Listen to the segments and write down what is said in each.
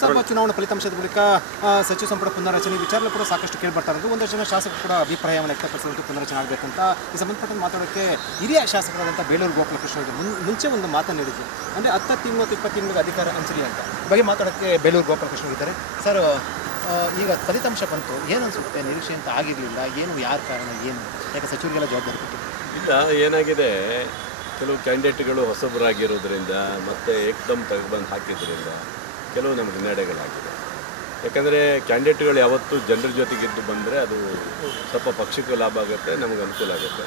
ಲೋಕಸಭಾ ಚುನಾವಣಾ ಫಲಿತಾಂಶದ ಬಳಿಕ ಸಚಿವ ಸಂಪುಟ ಪುನರ್ರಚನೆ ವಿಚಾರ ಕೂಡ ಸಾಕಷ್ಟು ಕೇಳಿ ಬರ್ತಾ ಇರೋದು. ಒಂದಷ್ಟು ಜನ ಶಾಸಕರು ಕೂಡ ಅಭಿಪ್ರಾಯವನ್ನು ವ್ಯಕ್ತಪಡಿಸಿದಂತೆ ಪುನರ್ರಚನೆ ಆಗಬೇಕಂತ ಈ ಸಂಬಂಧಪಟ್ಟಂತೆ ಮಾತಾಡೋಕ್ಕೆ ಹಿರಿಯ ಶಾಸಕರಾದಂಥ ಬೇಲೂರು ಗೋಪಾಲಕೃಷ್ಣ ಅವರು ಮುಂಚೆ ಒಂದು ಮಾತನ್ನು ಹೇಳಿದ್ರು. ಅಂದರೆ 10 ತಿಂಗಳು 20 ತಿಂಗಳಿಗೆ ಅಧಿಕಾರ ಹಂಚಲಿ ಅಂತ ಬಗ್ಗೆ ಮಾತಾಡೋಕ್ಕೆ ಬೇಲೂರು ಗೋಪಾಲಕೃಷ್ಣ ಇದ್ದಾರೆ. ಸರ್, ಈಗ ಫಲಿತಾಂಶ ಬಂತು, ಏನು ಅನಿಸುತ್ತೆ? ನಿರೀಕ್ಷೆ ಅಂತ ಆಗಿರಲಿಲ್ಲ, ಏನು ಯಾರ ಕಾರಣ, ಏನು ಯಾಕೆ ಸಚಿವರಿಗೆಲ್ಲ ಜವಾಬ್ದಾರಿ ಕೊಟ್ಟಿದ್ದಾರೆ? ಇಲ್ಲ, ಏನಾಗಿದೆ, ಕೆಲವು ಕ್ಯಾಂಡಿಡೇಟ್ಗಳು ಹೊಸಬರಾಗಿರೋದ್ರಿಂದ ಮತ್ತು ಏಕದಮ್ ತೆಗೆದುಬಂದು ಹಾಕಿದ್ರಿಂದ ಕೆಲವು ನಮಗೆ ಹಿನ್ನಡೆಗಳಾಗಿದೆ. ಯಾಕಂದರೆ ಕ್ಯಾಂಡಿಡೇಟ್ಗಳು ಯಾವತ್ತೂ ಜನರ ಜೊತೆಗಿದ್ದು ಬಂದರೆ ಅದು ಸ್ವಲ್ಪ ಪಕ್ಷಕ್ಕೂ ಲಾಭ ಆಗುತ್ತೆ, ನಮಗೆ ಅನುಕೂಲ ಆಗುತ್ತೆ.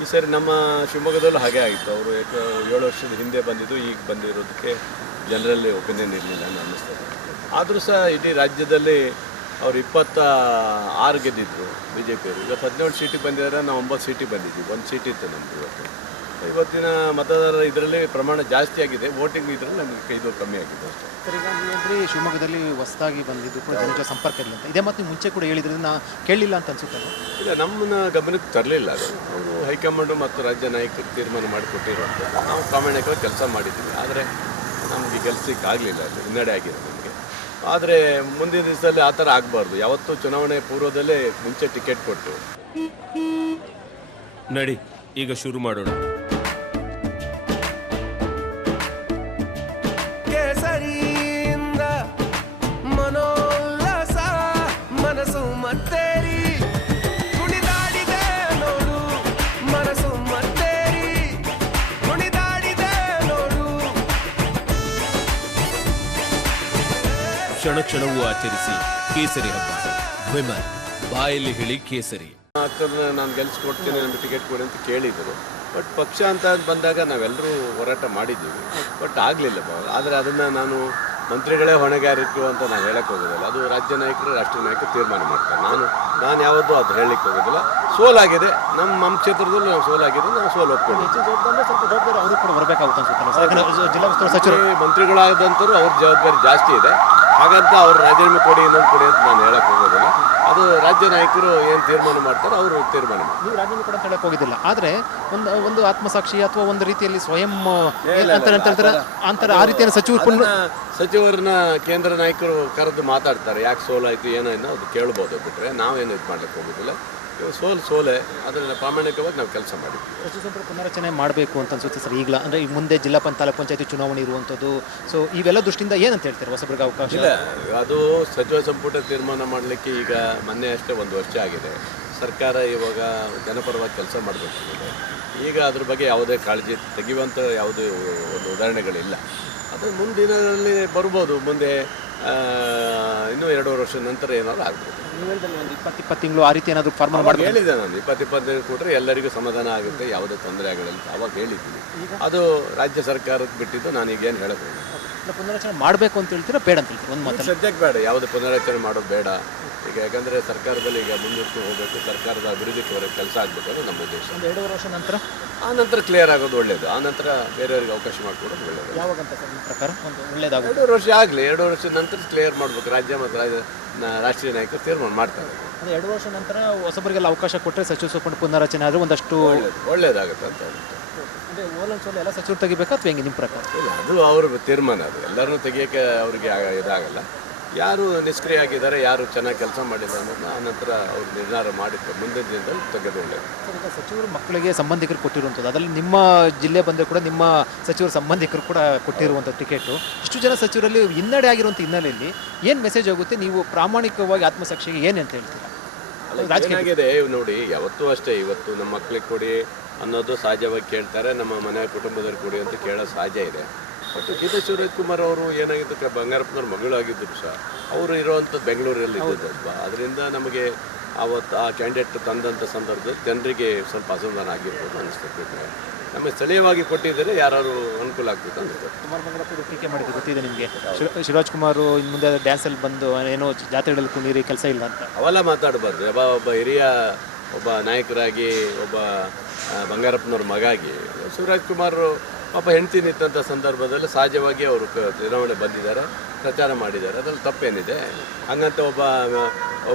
ಈ ಸರಿ ನಮ್ಮ ಶಿವಮೊಗ್ಗದಲ್ಲೂ ಹಾಗೆ ಆಗಿತ್ತು. ಅವರು 7 ವರ್ಷದ ಹಿಂದೆ ಬಂದಿದ್ದು ಈಗ ಬಂದಿರೋದಕ್ಕೆ ಜನರಲ್ಲಿ ಒಪಿನಿಯನ್ ಇರಲಿಲ್ಲ ಅಂತ ಅನ್ನಿಸ್ತದೆ. ಆದರೂ ಸಹ ಇಡೀ ರಾಜ್ಯದಲ್ಲಿ ಅವರು 26 ಗೆದ್ದಿದ್ರು ಬಿ ಜೆ ಪಿಯವರು. ಇವತ್ತು 17 ಸೀಟಿಗೆ ಬಂದಿದ್ದಾರೆ, ನಾವು 9 ಸೀಟಿಗೆ ಬಂದಿದ್ದೀವಿ. 1 ಸೀಟ್ ಇತ್ತು ನಮ್ಮದು. ಇವತ್ತಿನ ಮತದಾರರ ಇದರಲ್ಲಿ ಪ್ರಮಾಣ ಜಾಸ್ತಿ ಆಗಿದೆ, ವೋಟಿಂಗ್ ಇದರಲ್ಲಿ ನಮಗೆ ಇದು ಕಮ್ಮಿ ಆಗಿದೆ ಅಷ್ಟೇ. ಸರ್, ಈಗ ನೀವಂದ್ರೆ ಶಿವಮೊಗ್ಗದಲ್ಲಿ ಹೊಸದಾಗಿ ಬಂದಿದ್ದು ಕೂಡ ಜನರ ಸಂಪರ್ಕ ಇಲ್ಲ ಅಂತ ಇದೇ ಮಾತು ಮುಂಚೆ ಕೂಡ ಹೇಳಿದ್ರಿಂದ ನಾ ಕೇಳಲಿಲ್ಲ ಅಂತ ಅನ್ಸುತ್ತೆ. ಇಲ್ಲ, ನಮ್ಮನ್ನ ಗಮನಕ್ಕೆ ತರಲಿಲ್ಲ. ಅದು ಅವರು ಹೈಕಮಾಂಡು ಮತ್ತು ರಾಜ್ಯ ನಾಯಕರು ತೀರ್ಮಾನ ಮಾಡಿಕೊಟ್ಟಿರುವಂಥದ್ದು. ನಾವು ಪ್ರಾಮಾಣಿಕವಾಗಿ ಕೆಲಸ ಮಾಡಿದ್ದೀವಿ, ಆದರೆ ನಮಗೆ ಕೆಲಸಕ್ಕೆ ಆಗಲಿಲ್ಲ, ಅದು ಹಿನ್ನಡೆ ಆಗಿದೆ ನಮಗೆ. ಆದರೆ ಮುಂದಿನ ದಿವಸದಲ್ಲಿ ಆ ಥರ ಆಗಬಾರ್ದು. ಯಾವತ್ತೂ ಚುನಾವಣೆ ಪೂರ್ವದಲ್ಲೇ ಮುಂಚೆ ಟಿಕೆಟ್ ಕೊಟ್ಟು ನಡಿ ಈಗ ಶುರು ಮಾಡೋಣ. ಕೇಸರಿಯಿಂದ ಮನೋಲ್ಲಾಸ ಮನಸ್ಸು ಮತ್ತೇರಿ ಕುಣಿದಾಡಿದೆ ನೋಡು, ಮನಸ್ಸು ಮತ್ತೇರಿ ಕುಣಿದಾಡಿದೆ ನೋಡು. ಕ್ಷಣ ಕ್ಷಣವೂ ಆಚರಿಸಿ ಕೇಸರಿ ಹಬ್ಬ. ವಿಮಲ್ ಬಾಯಲ್ಲಿ ಹೇಳಿ ಕೇಸರಿ. ಅಕ್ಕರನ್ನ ನಾನು ಗೆಲ್ಲಿಸ್ಕೊಡ್ತೀನಿ, ನನಗೆ ಟಿಕೆಟ್ ಕೊಡಿ ಅಂತ ಕೇಳಿದರು. ಬಟ್ ಪಕ್ಷ ಅಂತ ಬಂದಾಗ ನಾವೆಲ್ಲರೂ ಹೋರಾಟ ಮಾಡಿದ್ದೀವಿ, ಬಟ್ ಆಗಲಿಲ್ಲ. ಆದರೆ ಅದನ್ನು ನಾನು ಮಂತ್ರಿಗಳೇ ಹೊಣೆಗಾರಿಕೆ ಅಂತ ನಾನು ಹೇಳಕ್ಕೆ ಹೋಗೋದಿಲ್ಲ. ಅದು ರಾಜ್ಯ ನಾಯಕರು, ರಾಷ್ಟ್ರೀಯ ನಾಯಕರು ತೀರ್ಮಾನ ಮಾಡ್ತಾರೆ. ನಾನು ಯಾವತ್ತೂ ಅದು ಹೇಳಲಿಕ್ಕೆ ಹೋಗೋದಿಲ್ಲ. ಸೋಲಾಗಿದೆ, ನಮ್ಮ ಕ್ಷೇತ್ರದಲ್ಲಿ ನಾವು ಸೋಲಾಗಿದೆ, ನಾವು ಸೋಲು ಒಪ್ಕೊಂಡು ಸ್ವಲ್ಪ ಜವಾಬ್ದಾರಿ ಅವರು ಕೂಡ ಬರಬೇಕಾಗುತ್ತೆ ಅನ್ಸುತ್ತೆ. ಜಿಲ್ಲಾ ಉಸ್ತುವಾರಿ ಸಚಿವರು ಮಂತ್ರಿಗಳಾದಂಥವ್ರು ಅವ್ರ ಜವಾಬ್ದಾರಿ ಜಾಸ್ತಿ ಇದೆ. ಹಾಗಂತ ಅವ್ರು ರಾಜೀನಾಮೆ ಕೊಡಿ, ಇನ್ನೊಂದು ಕೊಡಿ ಅಂತ ನಾನು ಹೇಳಕ್ಕೆ ಹೋಗೋದಿಲ್ಲ. ಅದು ರಾಜ್ಯ ನಾಯಕರು ಏನು ತೀರ್ಮಾನ ಮಾಡ್ತಾರೆ ಅವರು ತೀರ್ಮಾನ ಮಾಡ್ತಾರೆ. ನೀವು ರಾಜೀನಾಮೆ ಕೂಡ ಹೇಳಕ್ಕೆ ಹೋಗಿದ್ದಿಲ್ಲ, ಆದರೆ ಒಂದು ಆತ್ಮಸಾಕ್ಷಿ ಅಥವಾ ಒಂದು ರೀತಿಯಲ್ಲಿ ಸ್ವಯಂ ಅಂತಾರೆ ಆ ರೀತಿಯ ಸಚಿವರನ್ನ ಕೇಂದ್ರ ನಾಯಕರು ಕರೆದು ಮಾತಾಡ್ತಾರೆ. ಯಾಕೆ ಸೋಲಾಯಿತು ಏನೋ ಅದು ಕೇಳ್ಬೋದು, ಬಿಟ್ಟರೆ ನಾವೇನು ಇದು ಮಾಡ್ಲಿಕ್ಕೆ ಹೋಗೋದಿಲ್ಲ. ಸೋಲೆ ಅದರಿಂದ ಪ್ರಾಮಾಣಿಕವಾಗಿ ನಾವು ಕೆಲಸ ಮಾಡಿದ್ವಿ. ಸಚಿವ ಸಂಪುಟ ಪುನರ್ರಚನೆ ಮಾಡಬೇಕು ಅಂತ ಅನ್ಸುತ್ತೆ ಸರ್ ಈಗಲ. ಅಂದರೆ ಈಗ ಮುಂದೆ ಜಿಲ್ಲಾ ತಾಲೂಕು ಪಂಚಾಯತಿ ಚುನಾವಣೆ ಇರುವಂಥದ್ದು. ಸೊ ಇವೆಲ್ಲ ದೃಷ್ಟಿಯಿಂದ ಏನಂತ ಹೇಳ್ತಾರೆ ಹೊಸಬರಿಗೆ ಅವಕಾಶ? ಇಲ್ಲ, ಅದು ಸಚಿವ ಸಂಪುಟ ತೀರ್ಮಾನ ಮಾಡಲಿಕ್ಕೆ ಈಗ ಮೊನ್ನೆ ಅಷ್ಟೇ 1 ವರ್ಷ ಆಗಿದೆ. ಸರ್ಕಾರ ಇವಾಗ ಜನಪರವಾಗಿ ಕೆಲಸ ಮಾಡಬೇಕಾಗಿದೆ. ಈಗ ಅದ್ರ ಬಗ್ಗೆ ಯಾವುದೇ ಕಾಳಜಿ ತೆಗೆಯುವಂಥ ಯಾವುದೇ ಒಂದು ಉದಾಹರಣೆಗಳಿಲ್ಲ. ಅದು ಮುಂದಿನಲ್ಲಿ ಬರ್ಬೋದು. ಮುಂದೆ ಇನ್ನೂ 2 ವರ್ಷದ ನಂತರ ಏನಾದ್ರು ಆಗ್ಬೋದು. ನೀವು ಹೇಳಿದ್ರೆ ಒಂದು 20 ತಿಂಗಳು ಆ ರೀತಿ ಏನಾದರೂ ಫಾರ್ಮಲ್ ಮಾಡಿ ಹೇಳಿದೆ ನಾನು. 20 ತಿಂಗಳು ಕೊಟ್ಟರೆ ಎಲ್ಲರಿಗೂ ಸಮಾಧಾನ ಆಗುತ್ತೆ, ಯಾವುದೇ ತೊಂದರೆ ಆಗಲ್ಲ ಅಂತ ಅವಾಗ ಹೇಳಿದ್ದೀನಿ. ಅದು ರಾಜ್ಯ ಸರ್ಕಾರಕ್ಕೆ ಬಿಟ್ಟಿದ್ದು, ನಾನೀಗೇನು ಹೇಳಬೇಕು. ಪುನರ್ರಚನೆ ಮಾಡಬೇಕು ಅಂತ ಹೇಳ್ತೀರಾ, ಬೇಡ ಅಂತ ಹೇಳ್ತೀರಾ? ಒಂದು ಮಾತು ಸದ್ಯಕ್ಕೆ ಬೇಡ, ಯಾವುದೇ ಪುನರ್ರಚನೆ ಮಾಡೋದು ಬೇಡ ಈಗ. ಯಾಕಂದರೆ ಸರ್ಕಾರದಲ್ಲಿ ಈಗ ಮುಂದಿಟ್ಟು ಹೋಗಬೇಕು, ಸರ್ಕಾರದ ಅಭಿವೃದ್ಧಿಗೆ ಹೊರಗೆ ಕೆಲಸ ಆಗಬೇಕು ಅನ್ನೋದು ನಮ್ಮ ಉದ್ದೇಶ. ಒಂದು 2 ವರ್ಷ ನಂತರ ಆ ನಂತರ ಕ್ಲಿಯರ್ ಆಗೋದು ಒಳ್ಳೆಯದು. ಆ ನಂತರ ಬೇರೆಯವ್ರಿಗೆ ಅವಕಾಶ ಮಾಡಿಕೊಡೋದು ಒಳ್ಳೆಯದು. ಯಾವಾಗಂತ ಸರ್ ನಿಮ್ಮ ಪ್ರಕಾರ ಒಂದು ಒಳ್ಳೆಯದಾಗುತ್ತೆ? 2 ವರ್ಷ ಆಗಲಿ. 2 ವರ್ಷದ ನಂತರ ಕ್ಲಿಯರ್ ಮಾಡಬೇಕು. ರಾಜ್ಯ ಮತ್ತು ರಾಷ್ಟ್ರೀಯ ನಾಯಕರು ತೀರ್ಮಾನ ಮಾಡ್ತಾರೆ. ಅಂದರೆ 2 ವರ್ಷ ನಂತರ ಹೊಸಬರಿಗೆಲ್ಲ ಅವಕಾಶ ಕೊಟ್ಟರೆ ಸಚಿವ ಸಂಪುಟ ಪುನರ್ರಚನೆ ಆದರೆ ಒಂದಷ್ಟು ಒಳ್ಳೆಯದಾಗುತ್ತೆ ಅಂತ. ಅಂದರೆ ಓಲನ್ಸೋಲು ಎಲ್ಲ ಸಚಿವರು ತೆಗಿಬೇಕಾ ಅಥವಾ ಹೆಂಗೆ ನಿಮ್ಮ ಪ್ರಕಾರ? ಇಲ್ಲ, ಅದು ಅವ್ರ ತೀರ್ಮಾನ. ಅದು ಎಲ್ಲರನ್ನೂ ತೆಗಿಯೋಕ್ಕೆ ಅವ್ರಿಗೆ ಇದಾಗಲ್ಲ. ಯಾರು ನಿಷ್ಕ್ರಿಯ ಆಗಿದ್ದಾರೆ, ಯಾರು ಚೆನ್ನಾಗಿ ಕೆಲಸ ಮಾಡಿದ್ದಾರೆ ಅನ್ನೋದನ್ನ ಆನಂತರ ಅವ್ರು ನಿರ್ಧಾರ ಮಾಡಿದ್ರು. ಮುಂದಿನ ದಿನದಲ್ಲಿ ತೆಗೆದು ಒಳ್ಳೆಯದು. ಈಗ ಸಚಿವರು ಮಕ್ಕಳಿಗೆ ಸಂಬಂಧಿಕರು ಕೊಟ್ಟಿರುವಂಥದ್ದು, ಅದರಲ್ಲಿ ನಿಮ್ಮ ಜಿಲ್ಲೆ ಬಂದರೆ ಕೂಡ ನಿಮ್ಮ ಸಚಿವರ ಸಂಬಂಧಿಕರು ಕೂಡ ಕೊಟ್ಟಿರುವಂಥ ಟಿಕೆಟು. ಇಷ್ಟು ಜನ ಸಚಿವರಲ್ಲಿ ಹಿನ್ನಡೆ ಆಗಿರುವಂಥ ಹಿನ್ನೆಲೆಯಲ್ಲಿ ಏನು ಮೆಸೇಜ್ ಆಗುತ್ತೆ? ನೀವು ಪ್ರಾಮಾಣಿಕವಾಗಿ ಆತ್ಮಸಾಕ್ಷಿಗೆ ಏನು ಅಂತ ಹೇಳ್ತೀರಾ? ಏನಾಗಿದೆ ನೋಡಿ, ಯಾವತ್ತೂ ಅಷ್ಟೇ. ಇವತ್ತು ನಮ್ಮ ಮಕ್ಕಳಿಗೆ ಕೊಡಿ ಅನ್ನೋದು ಸಹಜವಾಗಿ ಕೇಳ್ತಾರೆ, ನಮ್ಮ ಮನೆ ಕುಟುಂಬದವ್ರಿಗೆ ಕೊಡಿ ಅಂತ ಕೇಳೋದು ಸಹಜ ಇದೆ. ಬಟ್ ಗೀತಾ ಶಿವರಾಜ್ಕುಮಾರ್ ಅವರು ಏನಾಗಿದ್ದು, ಬಂಗಾರಪ್ಪನವ್ರ ಮಗಳಾಗಿದ್ದರು ಸಹ ಅವರು ಇರುವಂಥದ್ದು ಬೆಂಗಳೂರಲ್ಲಿ ಇದ್ದದ್ದು. ಅದರಿಂದ ನಮಗೆ ಆವತ್ತು ಆ ಕ್ಯಾಂಡಿಡೇಟ್ ತಂದಂಥ ಸಂದರ್ಭದಲ್ಲಿ ಜನರಿಗೆ ಸ್ವಲ್ಪ ಅಸಮಾಧಾನ ಆಗಿರ್ಬೋದು ಅನಿಸ್ತದೆ. ನಮಗೆ ಸ್ಥಳೀಯವಾಗಿ ಕೊಟ್ಟಿದ್ದರೆ ಯಾರು ಅನುಕೂಲ ಆಗ್ತದೆ ಅನಿಸ್ತದೆ. ಕುಮಾರ್ ಮಂಗಳಪ್ಪರು ಟೀಕೆ ಮಾಡಿದ್ದು ಗೊತ್ತಿದೆ ನಿಮಗೆ. ಶಿವರಾಜ್ ಕುಮಾರ್ ಇನ್ನು ಮುಂದೆ ಡ್ಯಾನ್ಸಲ್ಲಿ ಬಂದು ಏನೋ ಜಾತ್ರೆಗಳಲ್ಲಿ ಕುಣೀರಿ ಕೆಲಸ ಇಲ್ಲ ಅಂತ ಅವೆಲ್ಲ ಮಾತಾಡಬಾರ್ದು. ಒಬ್ಬ ಹಿರಿಯ ನಾಯಕರಾಗಿ, ಒಬ್ಬ ಬಂಗಾರಪ್ಪನವ್ರ ಮಗಾಗಿ ಶಿವರಾಜ್ ಕುಮಾರ್ ಪಾಪ ಹೆಂಡತಿ ನಿಂತಹ ಸಂದರ್ಭದಲ್ಲಿ ಸಹಜವಾಗಿ ಅವರು ಚುನಾವಣೆ ಬಂದಿದ್ದಾರೆ, ಪ್ರಚಾರ ಮಾಡಿದ್ದಾರೆ. ಅದರಲ್ಲಿ ತಪ್ಪೇನಿದೆ? ಹಂಗಂತ ಒಬ್ಬ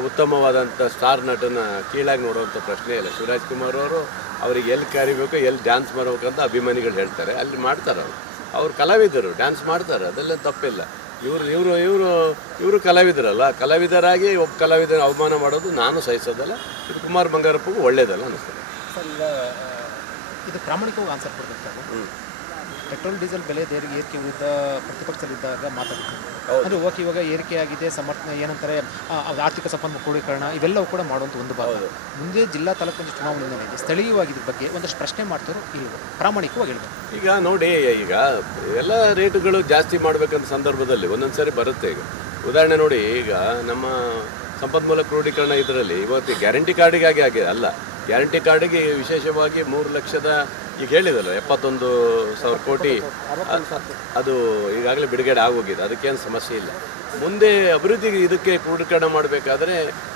ಉತ್ತಮವಾದಂಥ ಸ್ಟಾರ್ ನಟನ ಕೀಳಾಗಿ ನೋಡುವಂಥ ಪ್ರಶ್ನೆ ಇಲ್ಲ. ಶಿವರಾಜ್ ಕುಮಾರ್ ಅವರು ಅವ್ರಿಗೆ ಎಲ್ಲಿ ಕರಿಬೇಕು, ಎಲ್ಲಿ ಡ್ಯಾನ್ಸ್ ಮಾಡ್ಬೇಕಂತ ಅಭಿಮಾನಿಗಳು ಹೇಳ್ತಾರೆ, ಅಲ್ಲಿ ಮಾಡ್ತಾರೆ. ಅವ್ರು ಕಲಾವಿದರು, ಡ್ಯಾನ್ಸ್ ಮಾಡ್ತಾರೆ, ಅದೆಲ್ಲ ತಪ್ಪಿಲ್ಲ. ಇವರು ಇವರು ಕಲಾವಿದರಲ್ಲ, ಕಲಾವಿದರಾಗಿ ಒಬ್ಬ ಕಲಾವಿದರ ಅವಮಾನ ಮಾಡೋದು ನಾನು ಸಹಿಸೋದಲ್ಲ, ಇದು ಕುಮಾರ್ ಬಂಗಾರಪ್ಪಗೂ ಒಳ್ಳೇದಲ್ಲ ಅನ್ನಿಸ್ತದೆ. ಸರ್ ಈಗ ಇದು ಪ್ರಾಮಾಣಿಕವಾಗಿ ಆನ್ಸರ್ ಕೊಡಬೇಕು ಸರ್. ಪೆಟ್ರೋಲ್ ಡೀಸೆಲ್ ಬೆಲೆ ಏರಿಕೆ ವಿರುದ್ಧ ಪ್ರತಿಪಕ್ಷದಲ್ಲಿದ್ದಾಗ ಮಾತಾಡ್ತಾರೆ. ಅಂದರೆ ಓಕೆ, ಇವಾಗ ಏರಿಕೆ ಆಗಿದೆ, ಸಮರ್ಥನೆ ಏನಂತಾರೆ ಆರ್ಥಿಕ ಸಂಪನ್ಮೂಲ ಕ್ರೋಢೀಕರಣ ಇವೆಲ್ಲವೂ ಕೂಡ ಮಾಡುವಂಥ ಒಂದು ಭಾಗ. ಮುಂದೆ ಜಿಲ್ಲಾ ತಾಲೂಕು ಪಂಚಾಯತ್ ಚುನಾವಣೆಯಲ್ಲಿ ಸ್ಥಳೀಯವಾಗಿ ಇದ್ರ ಬಗ್ಗೆ ಒಂದಷ್ಟು ಪ್ರಶ್ನೆ ಮಾಡ್ತಾರೋ ಇಲ್ಲ, ಪ್ರಾಮಾಣಿಕವಾಗಿ ಹೇಳ್ಬೇಕು. ಈಗ ನೋಡಿ, ಈಗ ಎಲ್ಲ ರೇಟುಗಳು ಜಾಸ್ತಿ ಮಾಡಬೇಕಂತ ಸಂದರ್ಭದಲ್ಲಿ ಒಂದೊಂದು ಸಾರಿ ಬರುತ್ತೆ. ಈಗ ಉದಾಹರಣೆ ನೋಡಿ, ಈಗ ನಮ್ಮ ಸಂಪನ್ಮೂಲ ಕ್ರೋಢೀಕರಣ ಇದರಲ್ಲಿ ಇವತ್ತು ಗ್ಯಾರಂಟಿ ಕಾರ್ಡಿಗಾಗಿ ಆಗಿದೆ ಅಲ್ಲ, ಗ್ಯಾರಂಟಿ ಕಾರ್ಡಿಗೆ ವಿಶೇಷವಾಗಿ 3 ಲಕ್ಷದ ಈಗ ಹೇಳಿದಲ್ಲ 71,000 ಕೋಟಿ ಅದು ಈಗಾಗಲೇ ಬಿಡುಗಡೆ ಆಗೋಗಿದೆ, ಅದಕ್ಕೇನು ಸಮಸ್ಯೆ ಇಲ್ಲ. ಮುಂದೆ ಅಭಿವೃದ್ಧಿಗೆ ಇದಕ್ಕೆ ಕ್ರೋಢೀಕರಣ ಮಾಡಬೇಕಾದ್ರೆ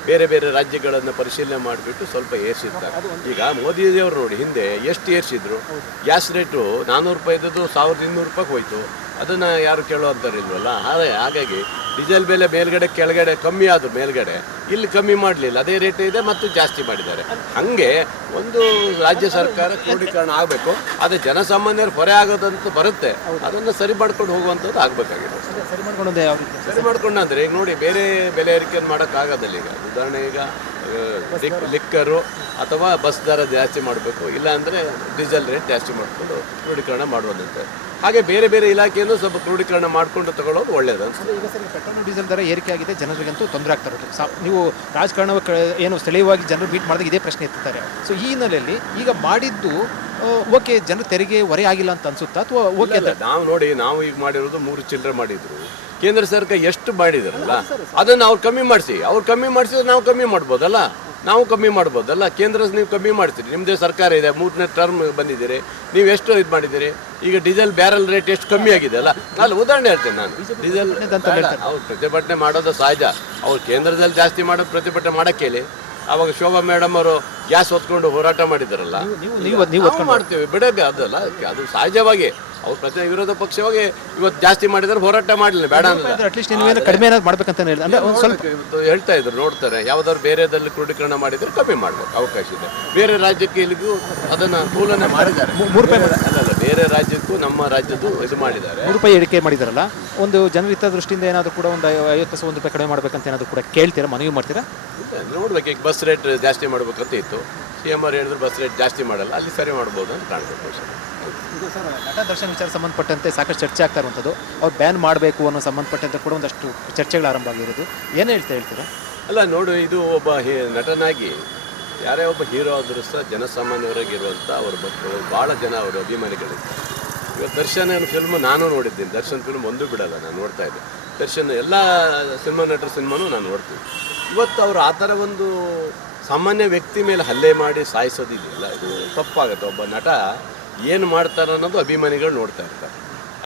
ಬೇರೆ ಬೇರೆ ರಾಜ್ಯಗಳನ್ನು ಪರಿಶೀಲನೆ ಮಾಡಿಬಿಟ್ಟು ಸ್ವಲ್ಪ ಏರಿಸಿದ್ದಾರೆ. ಈಗ ಮೋದಿಯವರು ನೋಡಿ ಹಿಂದೆ ಎಷ್ಟು ಏರಿಸಿದ್ರು, ಗ್ಯಾಸ್ ರೇಟು 400 ರೂಪಾಯಿ ಇದ್ದದ್ದು 1200 ರೂಪಾಯಿಗೆ ಹೋಯಿತು, ಅದನ್ನು ಯಾರು ಕೇಳುವಂತಾರಿಲ್ವಲ್ಲ. ಹಾಗಾಗಿ ಡೀಸೆಲ್ ಬೆಲೆ ಮೇಲ್ಗಡೆ ಕೆಳಗಡೆ ಕಮ್ಮಿ ಆದರೂ ಮೇಲ್ಗಡೆ ಇಲ್ಲಿ ಕಮ್ಮಿ ಮಾಡಲಿಲ್ಲ, ಅದೇ ರೇಟ್ ಇದೆ ಮತ್ತು ಜಾಸ್ತಿ ಮಾಡಿದ್ದಾರೆ. ಹಾಗೆ ಒಂದು ರಾಜ್ಯ ಸರ್ಕಾರ ಕ್ರೋಢೀಕರಣ ಆಗಬೇಕು, ಅದೇ ಜನಸಾಮಾನ್ಯರು ಹೊರೆ ಆಗೋದಂತೂ ಬರುತ್ತೆ, ಅದನ್ನು ಸರಿ ಮಾಡ್ಕೊಂಡು ಹೋಗುವಂಥದ್ದು ಆಗಬೇಕಾಗಿದೆ. ಸರಿ ಮಾಡ್ಕೊಂಡು ಅಂದರೆ ಈಗ ನೋಡಿ, ಬೇರೆ ಬೆಲೆ ಏರಿಕೆಯನ್ನು ಮಾಡೋಕ್ಕಾಗೋದಿಲ್ಲ. ಈಗ ಉದಾಹರಣೆ ಈಗ ಲಿಕ್ಕರು ಅಥವಾ ಬಸ್ ದರ ಜಾಸ್ತಿ ಮಾಡಬೇಕು, ಇಲ್ಲಾಂದರೆ ಡೀಸೆಲ್ ರೇಟ್ ಜಾಸ್ತಿ ಮಾಡಿಕೊಂಡು ಕ್ರೋಢೀಕರಣ ಮಾಡುವಂತೆ. ಹಾಗೆ ಬೇರೆ ಬೇರೆ ಇಲಾಖೆಯನ್ನು ಸ್ವಲ್ಪ ಕ್ರೋಢೀಕರಣ ಮಾಡಿಕೊಂಡು ತಗೊಳ್ಳೋದು ಒಳ್ಳೆಯದು ಅನ್ಸುತ್ತೆ. ಈಗ ಸರ್ ಪೆಟ್ರೋಲ್ ಡೀಸೆಲ್ ದರ ಏರಿಕೆ ಆಗಿದೆ, ಜನರಿಗಂತೂ ತೊಂದರೆ ಆಗ್ತಾ ಇರೋದು. ನೀವು ರಾಜಕಾರಣ ಏನು ಸ್ಥಳೀಯವಾಗಿ ಜನರು ಮೀಟ್ ಮಾಡಿದಾಗ ಇದೇ ಪ್ರಶ್ನೆ ಎತ್ತುತ್ತಾರೆ. ಸೊ ಈ ಹಿನ್ನೆಲೆಯಲ್ಲಿ ಈಗ ಮಾಡಿದ್ದು ಓಕೆ, ಜನರ ತೆರಿಗೆ ಹೊರೆ ಆಗಿಲ್ಲ ಅಂತ ಅನ್ಸುತ್ತಾ ಅಥವಾ ಓಕೆ? ನಾವು ನೋಡಿ, ನಾವು ಈಗ ಮಾಡಿರೋದು 3 ಚಿಲ್ಲರೆ ಮಾಡಿದ್ರು, ಕೇಂದ್ರ ಸರ್ಕಾರ ಎಷ್ಟು ಮಾಡಿದಾರಲ್ಲ ಅದನ್ನು ಅವ್ರು ಕಮ್ಮಿ ಮಾಡಿಸಿದ್ರೆ ನಾವು ಕಮ್ಮಿ ಮಾಡ್ಬೋದಲ್ಲ, ಕೇಂದ್ರ ನೀವು ಕಮ್ಮಿ ಮಾಡ್ತೀರಿ, ನಿಮ್ಮದೇ ಸರ್ಕಾರ ಇದೆ, 3ನೇ ಟರ್ಮ್ ಬಂದಿದ್ದೀರಿ, ನೀವು ಎಷ್ಟು ಇದು ಮಾಡಿದ್ದೀರಿ. ಈಗ ಡೀಸೆಲ್ ಬ್ಯಾರಲ್ ರೇಟ್ ಎಷ್ಟು ಕಮ್ಮಿ ಆಗಿದೆ ಅಲ್ಲ, ನಾನು ಉದಾಹರಣೆ ಹೇಳ್ತೇನೆ. ನಾನು ಡೀಸೆಲ್ ಅವ್ರು ಪ್ರತಿಭಟನೆ ಮಾಡೋದು ಸಹಜ, ಅವ್ರು ಕೇಂದ್ರದಲ್ಲಿ ಜಾಸ್ತಿ ಮಾಡೋದು ಪ್ರತಿಭಟನೆ ಮಾಡೋಕ್ಕೆ ಹೇಳಿ. ಆವಾಗ ಶೋಭಾ ಮೇಡಮ್ ಅವರು ಗ್ಯಾಸ್ ಹೊತ್ಕೊಂಡು ಹೋರಾಟ ಮಾಡಿದಾರಲ್ಲ, ನಾವು ಮಾಡ್ತೀವಿ ಬಿಡೋಕೆ, ಅದಲ್ಲ ಅದು ಸಹಜವಾಗಿ ಅವ್ರು ವಿರೋಧ ಪಕ್ಷವಾಗಿ ಇವತ್ತು ಜಾಸ್ತಿ ಮಾಡಿದ್ರೆ ಹೋರಾಟ ಮಾಡಲಿಲ್ಲ, ಬೇಡ ಅಂದ್ರೆ ಕಡಿಮೆ ಮಾಡ್ಬೇಕಂತ ಸ್ವಲ್ಪ ಹೇಳ್ತಾ ಇದ್ರು. ನೋಡ್ತಾರೆ, ಯಾವ್ದಾದ್ರು ಬೇರೆದಲ್ಲಿ ಕ್ರೋಢೀಕರಣ ಮಾಡಿದ್ರೆ ಕಮ್ಮಿ ಮಾಡ್ಬೇಕು, ಅವಕಾಶ ಇದೆ. ಬೇರೆ ರಾಜ್ಯಕ್ಕೆ ಇಲ್ಲಿಗೂ ಅದನ್ನ ತುಲನೆ ಮಾಡಿದ್ದಾರೆ. 3 ರೂಪಾಯಿ ಅಲ್ಲ, ಬೇರೆ ರಾಜ್ಯಕ್ಕೂ ನಮ್ಮ ರಾಜ್ಯದ್ದು ಇದು ಮಾಡಿದ್ದಾರೆ. 3 ರೂಪಾಯಿ ಇಳಿಕೆ ಮಾಡಿದಾರಲ್ಲ, ಒಂದು ಜನರಿತ ದೃಷ್ಟಿಯಿಂದ ಏನಾದರೂ ಕೂಡ ಒಂದು 50 ಪೈಸೆ 1 ರೂಪಾಯಿ ಕಡಿಮೆ ಮಾಡ್ಬೇಕಂತ ಏನಾದರೂ ಕೂಡ ಕೇಳ್ತೀರಾ, ಮನವಿ ಮಾಡ್ತೀರಾ? ನೋಡ್ಬೇಕು. ಈಗ ಬಸ್ ರೇಟ್ ಜಾಸ್ತಿ ಮಾಡ್ಬೇಕಂತ ಇತ್ತು, CM ಅವ್ರು ಹೇಳಿದ್ರು ಬಸ್ ರೇಟ್ ಜಾಸ್ತಿ ಮಾಡಲ್ಲ, ಅಲ್ಲಿ ಸರಿ ಮಾಡ್ಬೋದು ಅಂತ ಕಾಣ್ಬೇಕು. ಇದು ಸರ್ ನಟ ದರ್ಶನ್ ವಿಚಾರ ಸಂಬಂಧಪಟ್ಟಂತೆ ಸಾಕಷ್ಟು ಚರ್ಚೆ ಆಗ್ತಾ ಇರುವಂಥದ್ದು. ಅವ್ರು ಬ್ಯಾನ್ ಮಾಡಬೇಕು ಅನ್ನೋ ಸಂಬಂಧಪಟ್ಟಂತೆ ಕೂಡ ಒಂದಷ್ಟು ಚರ್ಚೆಗಳು ಆರಂಭ ಆಗಿರೋದು. ಏನು ಹೇಳ್ತೀರಾ? ಅಲ್ಲ ನೋಡಿ, ಇದು ಒಬ್ಬ ನಟನಾಗಿ ಯಾರೇ ಒಬ್ಬ ಹೀರೋ ಆದರೂ ಸಹ ಜನಸಾಮಾನ್ಯರಾಗಿರುವಂಥ ಅವ್ರ ಭಕ್ತರು ಭಾಳ ಜನ ಅವರ ಅಭಿಮಾನಿಗಳಿದ್ದಾರೆ. ಇವತ್ತು ದರ್ಶನ್ ಫಿಲ್ಮ್ ನಾನು ನೋಡಿದ್ದೀನಿ, ದರ್ಶನ್ ಫಿಲ್ಮ್ ಒಂದು ಬಿಡಲ್ಲ, ನಾನು ನೋಡ್ತಾ ಇದ್ದೆ. ದರ್ಶನ್ ಎಲ್ಲ ಸಿನಿಮಾ ನಟರ ಸಿನಿಮಾನೂ ನಾನು ನೋಡ್ತೀನಿ. ಇವತ್ತು ಅವರು ಆ ಥರ ಒಂದು ಸಾಮಾನ್ಯ ವ್ಯಕ್ತಿ ಮೇಲೆ ಹಲ್ಲೆ ಮಾಡಿ ಸಾಯಿಸೋದಿಲ್ಲ, ಇದು ತಪ್ಪಾಗುತ್ತೆ. ಒಬ್ಬ ನಟ ಏನು ಮಾಡ್ತಾರೆ ಅನ್ನೋದು ಅಭಿಮಾನಿಗಳು ನೋಡ್ತಾ ಇರ್ತಾರೆ.